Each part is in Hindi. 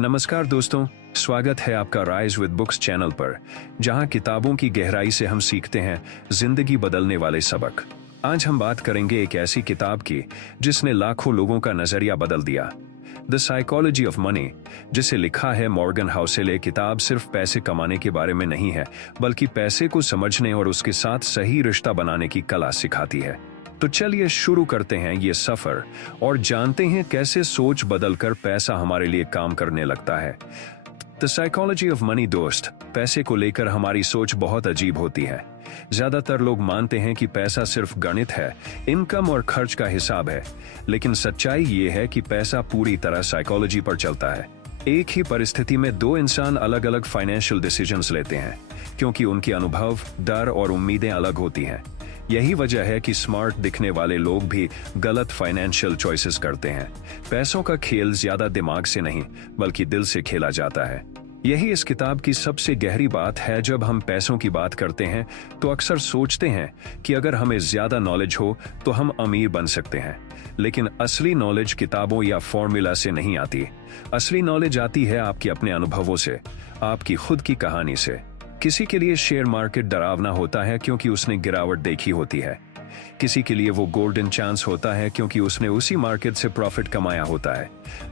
नमस्कार दोस्तों, स्वागत है आपका राइज विद बुक्स चैनल पर, जहां किताबों की गहराई से हम सीखते हैं जिंदगी बदलने वाले सबक। आज हम बात करेंगे एक ऐसी किताब की जिसने लाखों लोगों का नजरिया बदल दिया, द साइकोलॉजी ऑफ मनी, जिसे लिखा है मॉर्गन हाउसेल। किताब सिर्फ पैसे कमाने के बारे में नहीं है, बल्कि पैसे को समझने और उसके साथ सही रिश्ता बनाने की कला सिखाती है। तो चलिए शुरू करते हैं ये सफर और जानते हैं कैसे सोच बदलकर पैसा हमारे लिए काम करने लगता है। The psychology of money. दोस्त, पैसे को लेकर हमारी सोच बहुत अजीब होती है। ज्यादातर लोग मानते हैं कि पैसा सिर्फ गणित है, इनकम और खर्च का हिसाब है, लेकिन सच्चाई ये है कि पैसा पूरी तरह साइकोलॉजी पर चलता है। एक ही परिस्थिति में दो इंसान अलग अलग फाइनेंशियल डिसीजंस लेते हैं, क्योंकि उनके अनुभव, डर और उम्मीदें अलग होती हैं। यही वजह है कि स्मार्ट दिखने वाले लोग भी गलत फाइनेंशियल चॉइसेस करते हैं। पैसों का खेल ज्यादा दिमाग से नहीं, बल्कि दिल से खेला जाता है। यही इस किताब की सबसे गहरी बात है। जब हम पैसों की बात करते हैं तो अक्सर सोचते हैं कि अगर हमें ज्यादा नॉलेज हो तो हम अमीर बन सकते हैं, लेकिन असली नॉलेज किताबों या फॉर्मूला से नहीं आती। असली नॉलेज आती है आपके अपने अनुभवों से, आपकी खुद की कहानी से। किसी के लिए शेयर मार्केट डरावना होता है क्योंकि उसने गिरावट देखी होती है, किसी के लिए वो गोल्डन चांस होता है क्योंकि उसने उसी मार्केट से प्रॉफिट कमाया होता है।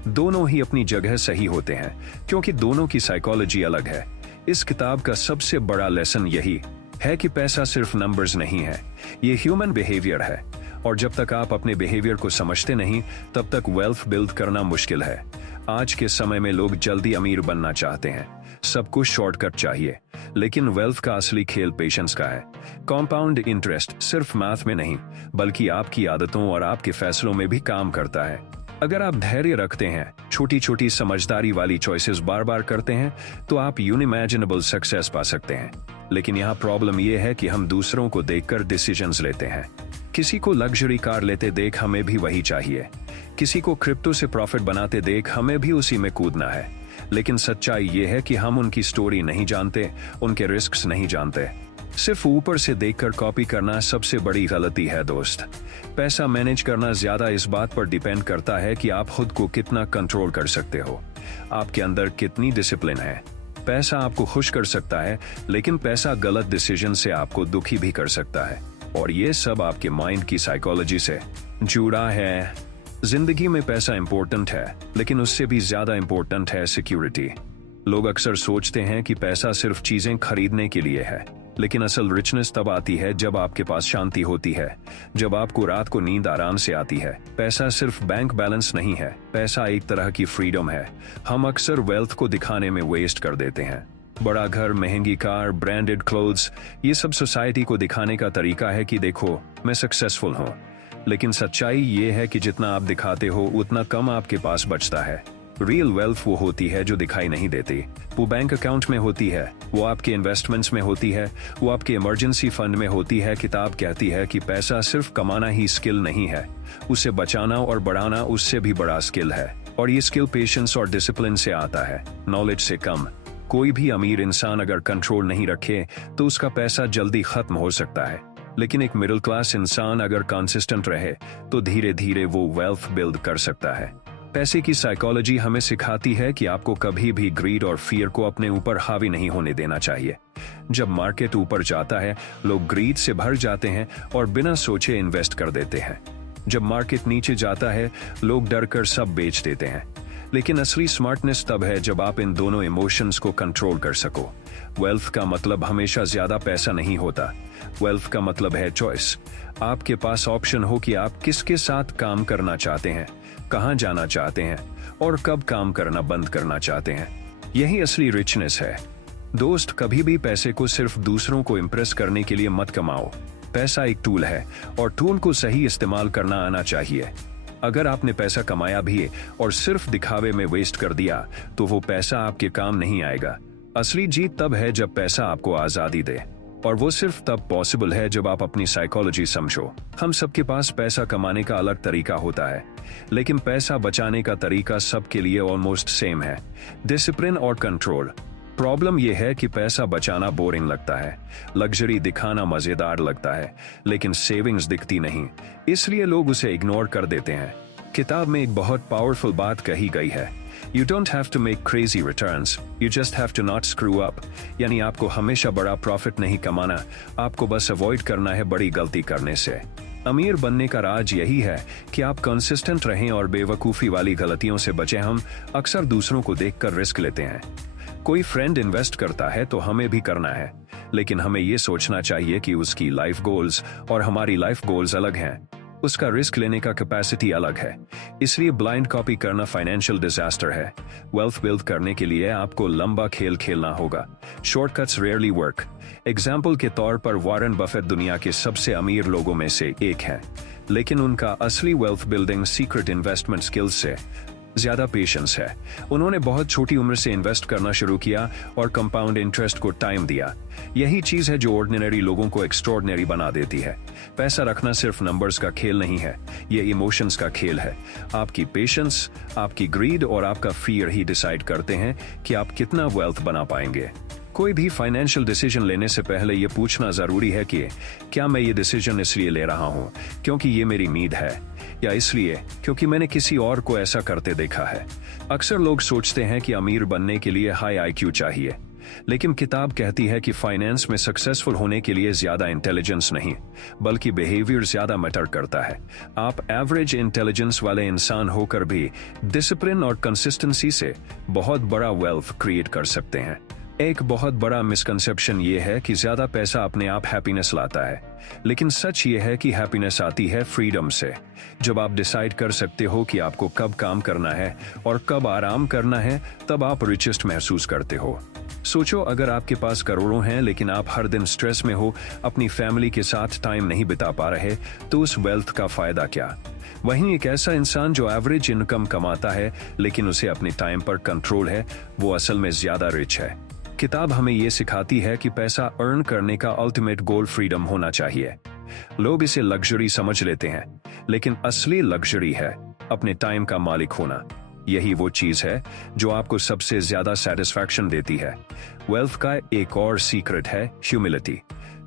दोनों ही अपनी जगह सही होते हैं, क्योंकि दोनों की साइकोलॉजी अलग है। इस किताब का सबसे बड़ा लेसन यही है कि पैसा सिर्फ नंबर्स नहीं है, ये ह्यूमन बिहेवियर है, और जब तक आप अपने बिहेवियर को समझते नहीं, तब तक वेल्थ बिल्ड करना मुश्किल है। आज के समय में लोग जल्दी अमीर बनना चाहते हैं, सब कुछ शॉर्टकट चाहिए, लेकिन वेल्थ का असली खेल पेशेंस का है। कंपाउंड इंटरेस्ट सिर्फ मैथ में नहीं, बल्कि आपकी आदतों और आपके फैसलों में भी काम करता है। अगर आप धैर्य रखते हैं, छोटी छोटी समझदारी वाली चॉइसेस बार बार करते हैं, तो आप यूनिमैजिनेबल सक्सेस पा सकते हैं। लेकिन यहाँ प्रॉब्लम यह है कि हम दूसरों को देखकर डिसीजंस लेते हैं। किसी को लग्जरी कार लेते देख हमें भी वही चाहिए, किसी को क्रिप्टो से प्रॉफिट बनाते देख हमें भी उसी में कूदना है। लेकिन सच्चाई ये है कि हम उनकी स्टोरी नहीं जानते, उनके रिस्क्स नहीं जानते। सिर्फ ऊपर से देखकर कॉपी करना सबसे बड़ी गलती है दोस्त। पैसा मैनेज करना ज्यादा इस बात पर डिपेंड करता है कि आप खुद को कितना कंट्रोल कर सकते हो, आपके अंदर कितनी डिसिप्लिन है। पैसा आपको खुश कर सकता है, लेकिन पैसा गलत डिसीजन से आपको दुखी भी कर सकता है, और ये सब आपके माइंड की साइकोलॉजी से जुड़ा है। जिंदगी में पैसा इंपॉर्टेंट है, लेकिन उससे भी ज्यादा इंपॉर्टेंट है सिक्योरिटी। लोग अक्सर सोचते हैं कि पैसा सिर्फ चीजें खरीदने के लिए है, लेकिन असल रिचनेस तब आती है जब आपके पास शांति होती है, जब आपको रात को नींद आराम से आती है। पैसा सिर्फ बैंक बैलेंस नहीं है, पैसा एक तरह की फ्रीडम है। हम अक्सर वेल्थ को दिखाने में वेस्ट कर देते हैं। बड़ा घर, महंगी कार, ब्रांडेड क्लोथ्स, ये सब सोसाइटी को दिखाने का तरीका है कि देखो मैं सक्सेसफुल हूँ। लेकिन सच्चाई ये है कि जितना आप दिखाते हो उतना कम आपके पास बचता है। रियल वेल्थ वो होती है जो दिखाई नहीं देती। वो बैंक अकाउंट में होती है, वो आपके इन्वेस्टमेंट्स में होती है, वो आपके इमरजेंसी फंड में होती है। किताब कहती है कि पैसा सिर्फ कमाना ही स्किल नहीं है, उसे बचाना और बढ़ाना उससे भी बड़ा स्किल है। और ये स्किल पेशेंस और डिसिप्लिन से आता है, नॉलेज से कम। कोई भी अमीर इंसान अगर कंट्रोल नहीं रखे तो उसका पैसा जल्दी खत्म हो सकता है, लेकिन एक मिडिल क्लास इंसान अगर कंसिस्टेंट रहे तो धीरे धीरे वो वेल्थ बिल्ड कर सकता है। पैसे की साइकोलॉजी हमें सिखाती है कि आपको कभी भी ग्रीड और फियर को अपने ऊपर हावी नहीं होने देना चाहिए। जब मार्केट ऊपर जाता है, लोग ग्रीड से भर जाते हैं और बिना सोचे इन्वेस्ट कर देते हैं। जब मार्केट नीचे जाता है, लोग डर कर सब बेच देते हैं। लेकिन असली स्मार्टनेस तब है जब आप इन दोनों इमोशंस को कंट्रोल कर सको। वेल्थ का मतलब हमेशा ज्यादा पैसा नहीं होता, वेल्थ का मतलब है चॉइस। आपके पास ऑप्शन हो कि आप किसके साथ काम करना चाहते हैं, कहां जाना चाहते हैं, और कब काम करना बंद करना चाहते हैं। यही असली रिचनेस है। दोस्त, कभी भी पैसे को सिर्फ दूसरों को इम्प्रेस करने के लिए मत कमाओ। पैसा एक टूल है, और टूल को सही इस्तेमाल करना आना चाहिए। अगर आपने पैसा कमाया भी और सिर्फ दिखावे में वेस्ट कर दिया, तो वो पैसा आपके काम नहीं आएगा। असली जीत तब है जब पैसा आपको आजादी दे, और वो सिर्फ तब पॉसिबल है जब आप अपनी साइकोलॉजी समझो। हम सबके पास पैसा कमाने का अलग तरीका होता है, लेकिन पैसा बचाने का तरीका सबके लिए ऑलमोस्ट सेम है, डिसिप्लिन और कंट्रोल। प्रॉब्लम यह है कि पैसा बचाना बोरिंग लगता है, लग्जरी दिखाना मजेदार लगता है, लेकिन सेविंग्स दिखती नहीं, इसलिए लोग उसे इग्नोर कर देते हैं। किताब में एक बहुत पावरफुल बात कही गई है you don't have to make crazy returns, you just have to not screw up. यानी आपको हमेशा बड़ा प्रॉफिट नहीं कमाना, आपको बस अवॉइड करना है बड़ी गलती करने से। अमीर बनने का राज यही है कि आप कंसिस्टेंट रहें और बेवकूफ़ी वाली गलतियों से बचें। हम अक्सर दूसरों को देखकर रिस्क लेते हैं। कोई फ्रेंड इन्वेस्ट करता है तो हमें भी करना है, लेकिन हमें ये सोचना चाहिए कि उसकी लाइफ गोल्स और हमारी लाइफ गोल्स अलग हैं। उसका रिस्क लेने का कैपेसिटी अलग है। इसलिए ब्लाइंड कॉपी करना फाइनेंशियल डिजास्टर है। वेल्थ बिल्ड करने के लिए आपको लंबा खेल खेलना होगा। Shortcuts rarely work. एग्जाम्पल के तौर पर वॉरेन बफेट दुनिया के सबसे अमीर लोगों में से एक हैं, लेकिन उनका असली wealth building secret investment skills से ज्यादा पेशेंस है। उन्होंने बहुत छोटी उम्र से इन्वेस्ट करना शुरू किया और कंपाउंड इंटरेस्ट को टाइम दिया। यही चीज है जो ऑर्डिनरी लोगों को एक्स्ट्रॉर्डिनरी बना देती है। पैसा रखना सिर्फ नंबर्स का खेल नहीं है, ये इमोशंस का खेल है। आपकी पेशेंस, आपकी ग्रीड और आपका फियर ही डिसाइड करते हैं कि आप कितना वेल्थ बना पाएंगे। कोई भी फाइनेंशियल डिसीजन लेने से पहले यह पूछना जरूरी है कि क्या मैं ये डिसीजन इसलिए ले रहा हूं क्योंकि ये मेरी नीड है, या इसलिए क्योंकि मैंने किसी और को ऐसा करते देखा है। अक्सर लोग सोचते हैं कि अमीर बनने के लिए हाई IQ चाहिए, लेकिन किताब कहती है कि फाइनेंस में सक्सेसफुल होने के लिए ज्यादा इंटेलिजेंस नहीं, बल्कि बिहेवियर ज्यादा मैटर करता है। आप एवरेज इंटेलिजेंस वाले इंसान होकर भी डिसिप्लिन और कंसिस्टेंसी से बहुत बड़ा वेल्थ क्रिएट कर सकते हैं। एक बहुत बड़ा मिसकंसेप्शन ये है कि ज्यादा पैसा अपने आप हैप्पीनेस लाता है, लेकिन सच ये है कि हैप्पीनेस आती है फ्रीडम से। जब आप डिसाइड कर सकते हो कि आपको कब काम करना है और कब आराम करना है, तब आप रिचेस्ट महसूस करते हो। सोचो, अगर आपके पास करोड़ों हैं लेकिन आप हर दिन स्ट्रेस में हो, अपनी फैमिली के साथ टाइम नहीं बिता पा रहे, तो उस वेल्थ का फायदा क्या? वहीं एक ऐसा इंसान जो एवरेज इनकम कमाता है लेकिन उसे अपने टाइम पर कंट्रोल है, वो असल में ज्यादा रिच है। किताब हमें ये सिखाती है कि पैसा अर्न करने का अल्टीमेट गोल फ्रीडम होना चाहिए। लोग इसे लग्जरी समझ लेते हैं, लेकिन असली लग्जरी है अपने टाइम का मालिक होना। यही वो चीज है जो आपको सबसे ज्यादा सेटिस्फैक्शन देती है। वेल्थ का एक और सीक्रेट है ह्यूमिलिटी।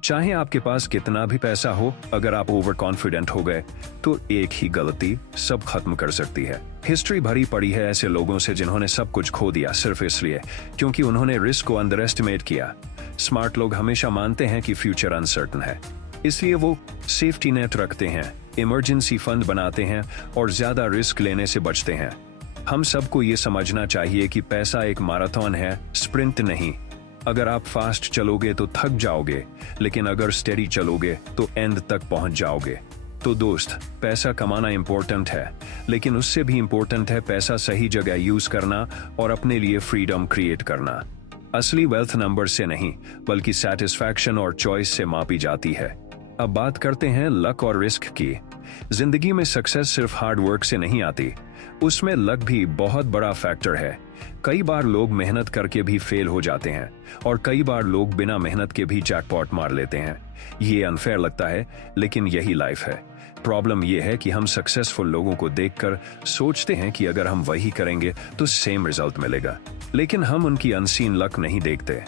चाहे आपके पास कितना भी पैसा हो, अगर आप ओवर कॉन्फिडेंट हो गए तो एक ही गलती सब खत्म कर सकती है। हिस्ट्री भरी पड़ी है ऐसे लोगों से जिन्होंने सब कुछ खो दिया सिर्फ इसलिए क्योंकि उन्होंने रिस्क को अंडर एस्टिमेट किया। स्मार्ट लोग हमेशा मानते हैं कि फ्यूचर अनसर्टन है, इसलिए वो सेफ्टी नेट रखते हैं, इमरजेंसी फंड बनाते हैं और ज्यादा रिस्क लेने से बचते हैं। हम सबको ये समझना चाहिए कि पैसा एक मैराथन है, स्प्रिंट नहीं। अगर आप फास्ट चलोगे तो थक जाओगे, लेकिन अगर स्टेडी चलोगे तो एंड तक पहुंच जाओगे। तो दोस्त, पैसा कमाना इंपॉर्टेंट है, लेकिन उससे भी इंपॉर्टेंट है पैसा सही जगह यूज करना और अपने लिए फ्रीडम क्रिएट करना। असली वेल्थ नंबर से नहीं, बल्कि सेटिस्फैक्शन और चॉइस से मापी जाती है। अब बात करते हैं लक और रिस्क की। जिंदगी में सक्सेस सिर्फ हार्ड वर्क से नहीं आती, उसमें लक भी बहुत बड़ा फैक्टर है। कई बार लोग मेहनत करके भी फेल हो जाते हैं और कई बार लोग बिना मेहनत के भी जैकपॉट मार लेते हैं। ये अनफेयर लगता है, लेकिन यही लाइफ है। प्रॉब्लम यह है कि हम सक्सेसफुल लोगों को देखकर सोचते हैं कि अगर हम वही करेंगे तो सेम रिजल्ट मिलेगा, लेकिन हम उनकी अनसीन लक नहीं देखते।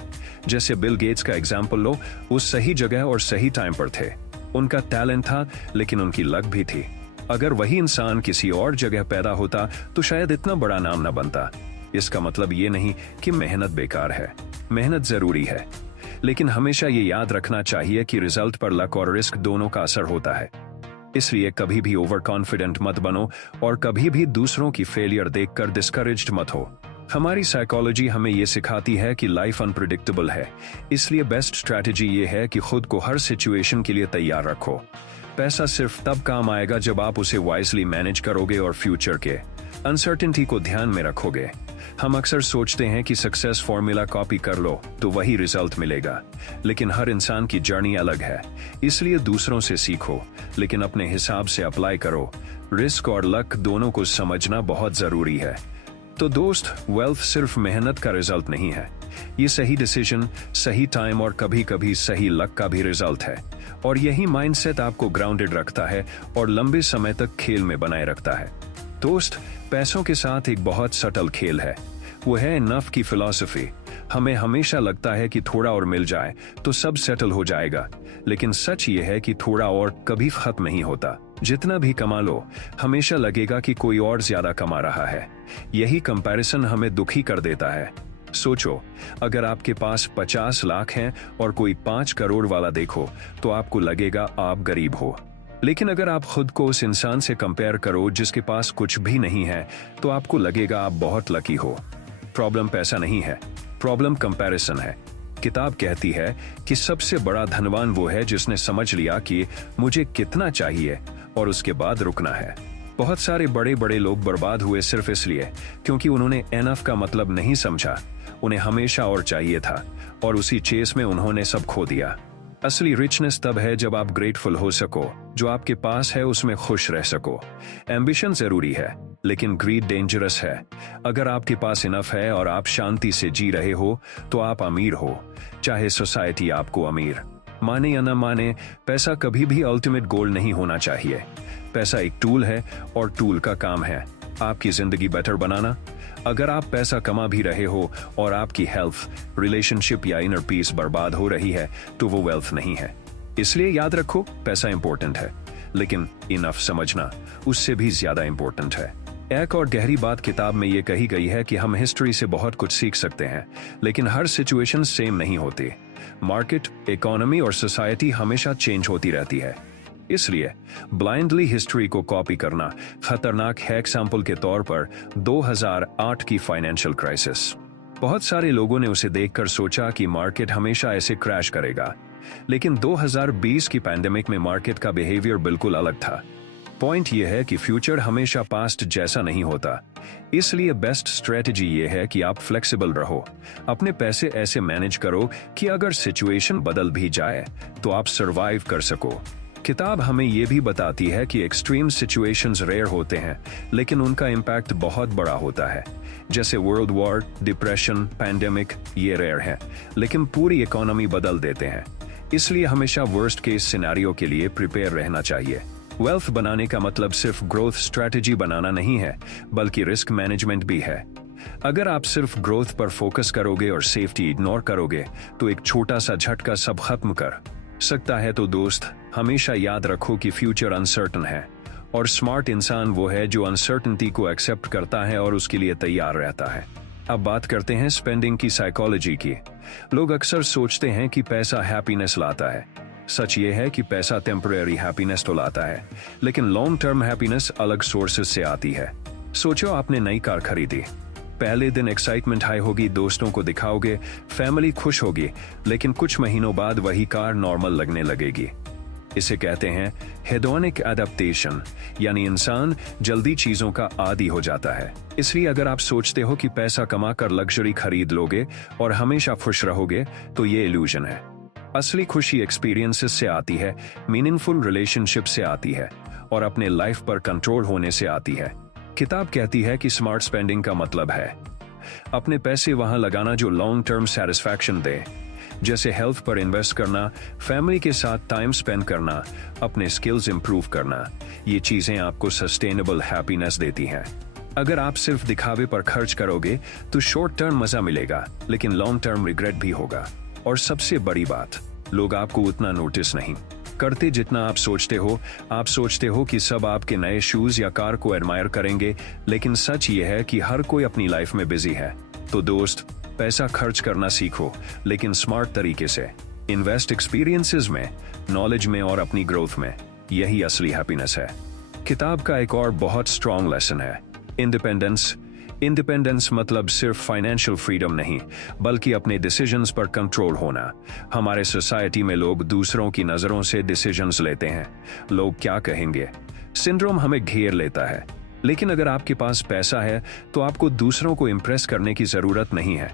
जैसे बिल गेट्स का एग्जाम्पल लो, वो सही जगह और सही टाइम पर थे। उनका टैलेंट था, लेकिन उनकी लक भी थी। अगर वही इंसान किसी और जगह पैदा होता तो शायद इतना बड़ा नाम न बनता। इसका मतलब ये नहीं कि मेहनत बेकार है, मेहनत जरूरी है, लेकिन हमेशा ये याद रखना चाहिए कि रिजल्ट पर लक और रिस्क दोनों का असर होता है। इसलिए कभी भी ओवर कॉन्फिडेंट मत बनो और कभी भी दूसरों की फेलियर देखकर डिस्करेज्ड मत हो। हमारी साइकोलॉजी हमें ये सिखाती है कि लाइफ अनप्रिडिक्टेबल है, इसलिए बेस्ट स्ट्रैटेजी ये है कि खुद को हर सिचुएशन के लिए तैयार रखो। पैसा सिर्फ तब काम आएगा जब आप उसे वाइजली मैनेज करोगे और फ्यूचर के अनसर्टेनिटी को ध्यान में रखोगे। हम अक्सर सोचते हैं कि सक्सेस फॉर्मूला कॉपी कर लो तो वही रिजल्ट मिलेगा, लेकिन हर इंसान की जर्नी अलग है। इसलिए दूसरों से सीखो, लेकिन अपने हिसाब से अप्लाई करो। रिस्क और लक दोनों को समझना बहुत जरूरी है। तो दोस्त, वेल्थ सिर्फ मेहनत का रिजल्ट नहीं है, ये सही डिसीजन, सही टाइम और कभी कभी सही लक का भी रिजल्ट है। और यही माइंडसेट आपको ग्राउंडेड रखता है और लंबे समय तक खेल में बनाए रखता है। दोस्त, पैसों के साथ एक बहुत सटल खेल है, वो है इनफ की फिलॉसफी। हमें हमेशा लगता है कि थोड़ा और मिल जाए तो सब सेटल हो जाएगा, लेकिन सच ये है कि थोड़ा और कभी खत्म नहीं होता। जितना भी कमा लो, हमेशा लगेगा कि कोई और ज्यादा कमा रहा है। यही कंपैरिजन हमें दुखी कर देता है। सोचो, अगर आपके पास 50 लाख हैं और कोई 5 करोड़ वाला देखो तो आपको लगेगा आप गरीब हो। लेकिन अगर आप खुद को उस इंसान से कंपेयर करो जिसके पास कुछ भी नहीं है, तो आपको लगेगा आप बहुत लकी हो। प्रॉब्लम पैसा नहीं है, प्रॉब्लम कंपैरिजन है। किताब कहती है कि सबसे बड़ा धनवान वो है जिसने समझ लिया कि मुझे कितना चाहिए और उसके बाद रुकना है। बहुत सारे बड़े बड़े लोग बर्बाद हुए सिर्फ इसलिए क्योंकि उन्होंने एनफ का मतलब नहीं समझा। उन्हें हमेशा और चाहिए था और उसी चेस में उन्होंने सब खो दिया। असली रिचनेस तब है जब आप ग्रेटफुल हो सको, जो आपके पास है उसमें खुश रह सको। एम्बिशन जरूरी है, लेकिन ग्रीड डेंजरस है। अगर आपके पास इनफ है और आप शांति से जी रहे हो तो आप अमीर हो, चाहे सोसाइटी आपको अमीर माने या न माने। पैसा कभी भी अल्टीमेट गोल नहीं होना चाहिए। पैसा एक टूल है और टूल का काम है आपकी जिंदगी बेटर बनाना। अगर आप पैसा कमा भी रहे हो और आपकी हेल्थ, रिलेशनशिप या इनर पीस बर्बाद हो रही है तो वो वेल्थ नहीं है। इसलिए याद रखो, पैसा इंपॉर्टेंट है, लेकिन इनफ समझना उससे भी ज्यादा इंपॉर्टेंट है। एक और गहरी बात किताब में ये कही गई है कि हम हिस्ट्री से बहुत कुछ सीख सकते हैं, लेकिन हर सिचुएशन सेम नहीं होती। मार्केट, इकोनॉमी और सोसाइटी हमेशा चेंज होती रहती है। इसलिए ब्लाइंडली हिस्ट्री को कॉपी करना खतरनाक है। एग्जाम्पल के तौर पर 2008 की फाइनेंशियल क्राइसिस। बहुत सारे लोगों ने उसे देखकर सोचा कि मार्केट हमेशा ऐसे क्रैश करेगा, लेकिन 2020 की पैंडेमिक में मार्केट का बिहेवियर बिल्कुल अलग था। पॉइंट यह है कि फ्यूचर हमेशा पास्ट जैसा नहीं होता। इसलिए बेस्ट स्ट्रेटजी यह है कि आप फ्लेक्सिबल रहो। अपने पैसे ऐसे मैनेज करो कि अगर सिचुएशन बदल भी जाए तो आप सरवाइव कर सको। किताब हमें यह भी बताती है कि एक्सट्रीम सिचुएशंस रेयर होते हैं, लेकिन उनका इम्पैक्ट बहुत बड़ा होता है। जैसे वर्ल्ड वॉर, डिप्रेशन, पैंडेमिक, ये रेयर है, लेकिन पूरी इकोनॉमी बदल देते हैं। इसलिए हमेशा वर्स्ट केस सिनेरियो के लिए प्रिपेयर रहना चाहिए। वेल्थ बनाने का मतलब सिर्फ ग्रोथ स्ट्रैटेजी बनाना नहीं है, बल्कि रिस्क मैनेजमेंट भी है। अगर आप सिर्फ ग्रोथ पर फोकस करोगे और सेफ्टी इग्नोर करोगे तो एक छोटा सा झटका सब खत्म कर सकता है। तो दोस्त, हमेशा याद रखो कि फ्यूचर अनसर्टन है और स्मार्ट इंसान वो है जो अनसर्टनिटी को एक्सेप्ट करता है और उसके लिए तैयार रहता है। अब बात करते हैं स्पेंडिंग की साइकोलॉजी की। लोग अक्सर सोचते हैं कि पैसा हैप्पीनेस लाता है। सच ये है कि पैसा टेम्परेरी हैप्पीनेस तो लाता है, लेकिन लॉन्ग टर्म हैप्पीनेस अलग सोर्सेज से आती है। सोचो, आपने नई कार खरीदी। पहले दिन एक्साइटमेंट हाई होगी, दोस्तों को दिखाओगे, फैमिली खुश होगी, लेकिन कुछ महीनों बाद वही कार नॉर्मल लगने लगेगी। इसे कहते हैं हेडोनिक एडेप्टेशन, यानी इंसान जल्दी चीजों का आदी हो जाता है। इसलिए अगर आप सोचते हो कि पैसा कमाकर लग्जरी खरीद लोगे और हमेशा खुश रहोगे तो ये इल्यूजन है। असली खुशी एक्सपीरियंसेस से आती है, मीनिंगफुल रिलेशनशिप से आती है और अपने लाइफ पर कंट्रोल होने से आती है। किताब कहती है कि स्मार्ट स्पेंडिंग का मतलब है अपने पैसे वहां लगाना जो लॉन्ग टर्म सेटिस्फैक्शन दे, जैसे हेल्थ पर इन्वेस्ट करना, फैमिली के साथ टाइम स्पेंड करना, अपने स्किल्स इंप्रूव करना। ये चीजें आपको सस्टेनेबल हैप्पीनेस देती हैं। अगर आप सिर्फ दिखावे पर खर्च करोगे तो शॉर्ट टर्म मजा मिलेगा, लेकिन लॉन्ग टर्म रिग्रेट भी होगा। और सबसे बड़ी बात, लोग आपको उतना नोटिस नहीं करते जितना आप सोचते हो। आप सोचते हो कि सब आपके नए शूज या कार को एडमायर करेंगे, लेकिन सच ये है कि हर कोई अपनी लाइफ में बिजी है। तो दोस्त, पैसा खर्च करना सीखो, लेकिन स्मार्ट तरीके से। इन्वेस्ट एक्सपीरियंसेस में, नॉलेज में और अपनी ग्रोथ में। यही असली हैप्पीनेस है। किताब का एक और बहुत स्ट्रॉन्ग लेसन है इंडिपेंडेंस। इंडिपेंडेंस मतलब सिर्फ फाइनेंशियल फ्रीडम नहीं, बल्कि अपने डिसीजंस पर कंट्रोल होना। हमारे सोसाइटी में लोग दूसरों की नजरों से डिसीजंस लेते हैं। लोग क्या कहेंगे सिंड्रोम हमें घेर लेता है। लेकिन अगर आपके पास पैसा है तो आपको दूसरों को इम्प्रेस करने की जरूरत नहीं है।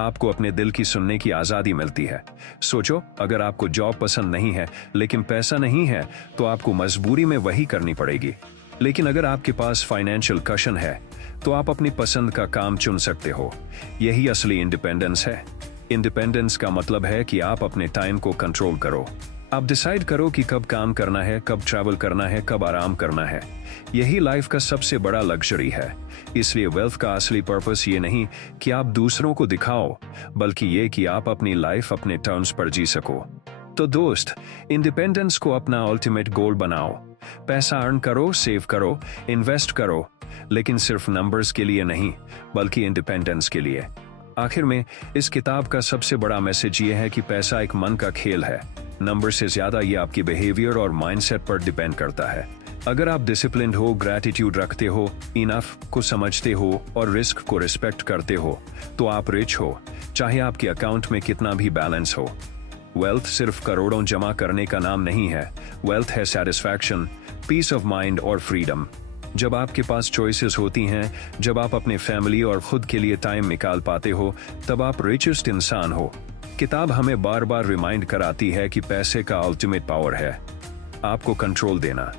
आपको अपने दिल की सुनने की आजादी मिलती है। सोचो, अगर आपको जॉब पसंद नहीं है लेकिन पैसा नहीं है तो आपको मजबूरी में वही करनी पड़ेगी। लेकिन अगर आपके पास फाइनेंशियल कशन है तो आप अपनी पसंद का काम चुन सकते हो। यही असली इंडिपेंडेंस है। इंडिपेंडेंस का मतलब है कि आप अपने टाइम को कंट्रोल करो। आप डिसाइड करो कि कब काम करना है, कब ट्रैवल करना है, कब आराम करना है। यही लाइफ का सबसे बड़ा लग्जरी है। इसलिए वेल्थ का असली पर्पस ये नहीं कि आप दूसरों को दिखाओ, बल्कि ये कि आप अपनी लाइफ अपने टर्म्स पर जी सको। तो दोस्त, इंडिपेंडेंस को अपना अल्टीमेट गोल बनाओ। पैसा अर्न करो, सेव करो, इन्वेस्ट करो, लेकिन सिर्फ नंबर्स के लिए नहीं, बल्कि इंडिपेंडेंस के लिए। आखिर में इस किताब का सबसे बड़ा मैसेज ये है कि पैसा एक मन का खेल है। नंबर से ज्यादा ये आपकी बिहेवियर और माइंडसेट पर डिपेंड करता है। अगर आप डिसिप्लिन्ड हो, ग्रैटिट्यूड रखते हो, इनफ को समझते हो और रिस्क को रिस्पेक्ट करते हो, तो आप रिच हो, चाहे आपके अकाउंट में कितना भी बैलेंस हो। वेल्थ सिर्फ करोड़ों जमा करने का नाम नहीं है। वेल्थ है सेटिस्फैक्शन, पीस ऑफ माइंड और फ्रीडम। जब आपके पास चॉइसेस होती हैं, जब आप अपने फैमिली और खुद के लिए टाइम निकाल पाते हो, तब आप रिचेस्ट इंसान हो। किताब हमें बार बार रिमाइंड कराती है कि पैसे का अल्टीमेट पावर है आपको कंट्रोल देना।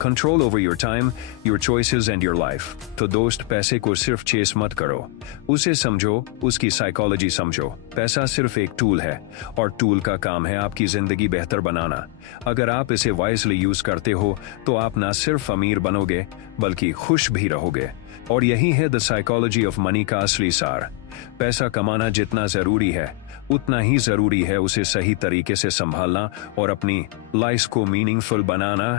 Control over your time, your choices and your life. तो दोस्त, पैसे को सिर्फ चेस मत करो, उसे समझो, उसकी साइकोलॉजी समझो। पैसा सिर्फ एक टूल है और टूल का काम है आपकी जिंदगी बेहतर बनाना। अगर आप इसे वाइजली यूज करते हो तो आप ना सिर्फ अमीर बनोगे बल्कि खुश भी रहोगे। और यही है द साइकोलॉजी ऑफ मनी का असली सार। पैसा कमाना जितना जरूरी है, उतना ही जरूरी है उसे सही तरीके से संभालना और अपनी लाइफ को मीनिंगफुल बनाना।